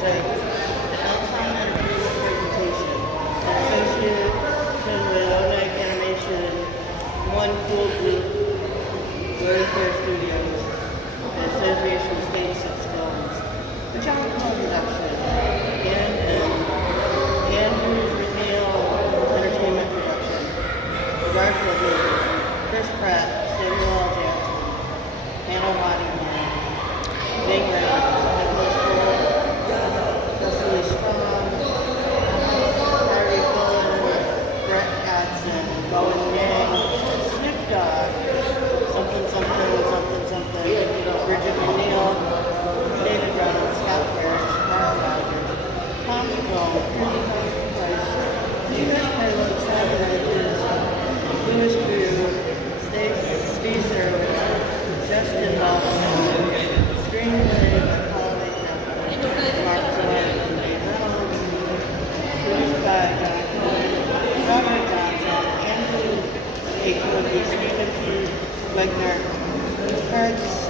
project, Outline and Video Presentation, in association with Oleg Animation, One Cool Group, World Fair Studios, and Association of State Six Films, the John Cole production, and Andrews McNeil Entertainment Production, the Garfield Movie, Chris Pratt, Samuel L. Jackson, Hannah Waddingham, Big Red, Nicholas Cole, Cecily Strong, Harry Bullen, Brett Goodson, Bowen Yang, Snoop Dogg, something, Bridget McNeil, David Reynolds, Scott Parrish, Carl Rogers, Tom Cole, Price, Judas Palin, Simon Edges, Louis Boo, Steve Zerwitz, Justin Hoffman, Screenplay by Colin Campbell, Mark Zorn, and Dave Reynolds, produced by John Cohen, Robert Johnson, Andrew A. Cookie, Stephen P. Wegner, Cards